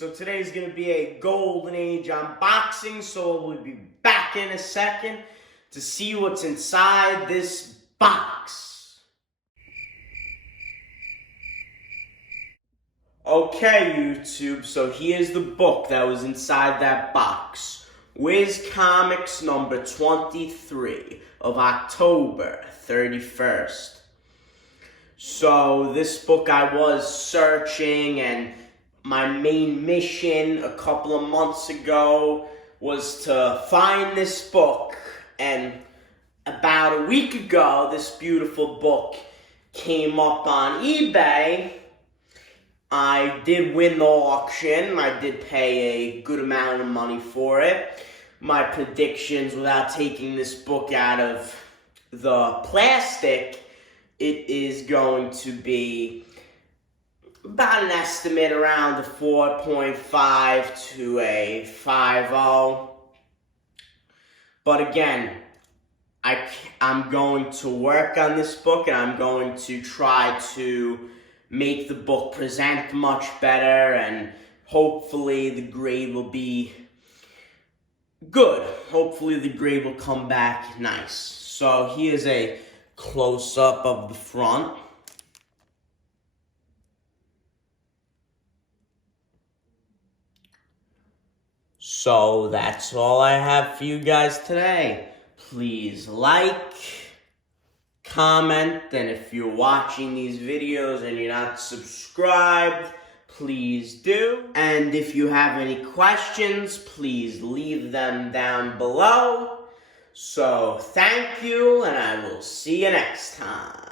So today's going to be a Golden Age unboxing, so we'll be back in a second to see what's inside this box. Okay, YouTube, so here's the book that was inside that box. Wiz Comics number 23 of October 31st. So this book I was searching, and my main mission a couple of months ago was to find this book, and about a week ago this beautiful book came up on eBay. I did win the auction. I did pay a good amount of money for it. My predictions, without taking this book out of the plastic, it is going to be about an estimate around a 4.5 to a 5.0. But again, I'm going to work on this book, and I'm going to try to make the book present much better, and hopefully the grade will be good. Hopefully the grade will come back nice. So here's a close-up of the front. So that's all I have for you guys today. Please like, comment, and if you're watching these videos and you're not subscribed, please do. And if you have any questions, please leave them down below. So thank you, and I will see you next time.